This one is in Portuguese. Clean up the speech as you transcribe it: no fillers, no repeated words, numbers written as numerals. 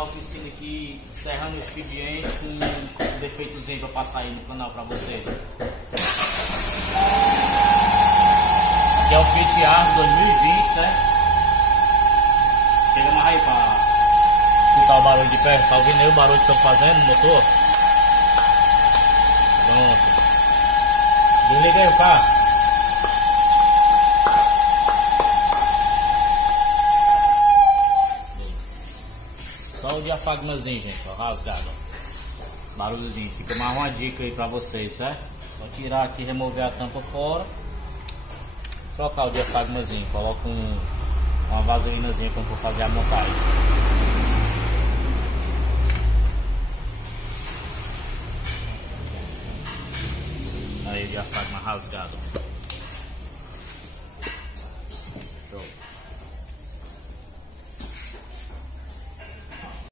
na oficina aqui, encerrando o expediente com um defeitozinho pra passar aí no canal pra vocês. Aqui é o Fiat Argo 2020, certo? Chega mais aí pra escutar o barulho de perto. Tá ouvindo aí o barulho que eu tô fazendo no motor? Pronto. Desliga aí o carro. Só o diafragmazinho, gente, ó, rasgado, ó. Barulhozinho. Fica mais uma dica aí pra vocês, certo? Só tirar aqui, remover a tampa fora. Trocar o diafragmazinho. Coloca uma vaselinazinha quando for fazer a montagem. Aí o diafragma rasgado.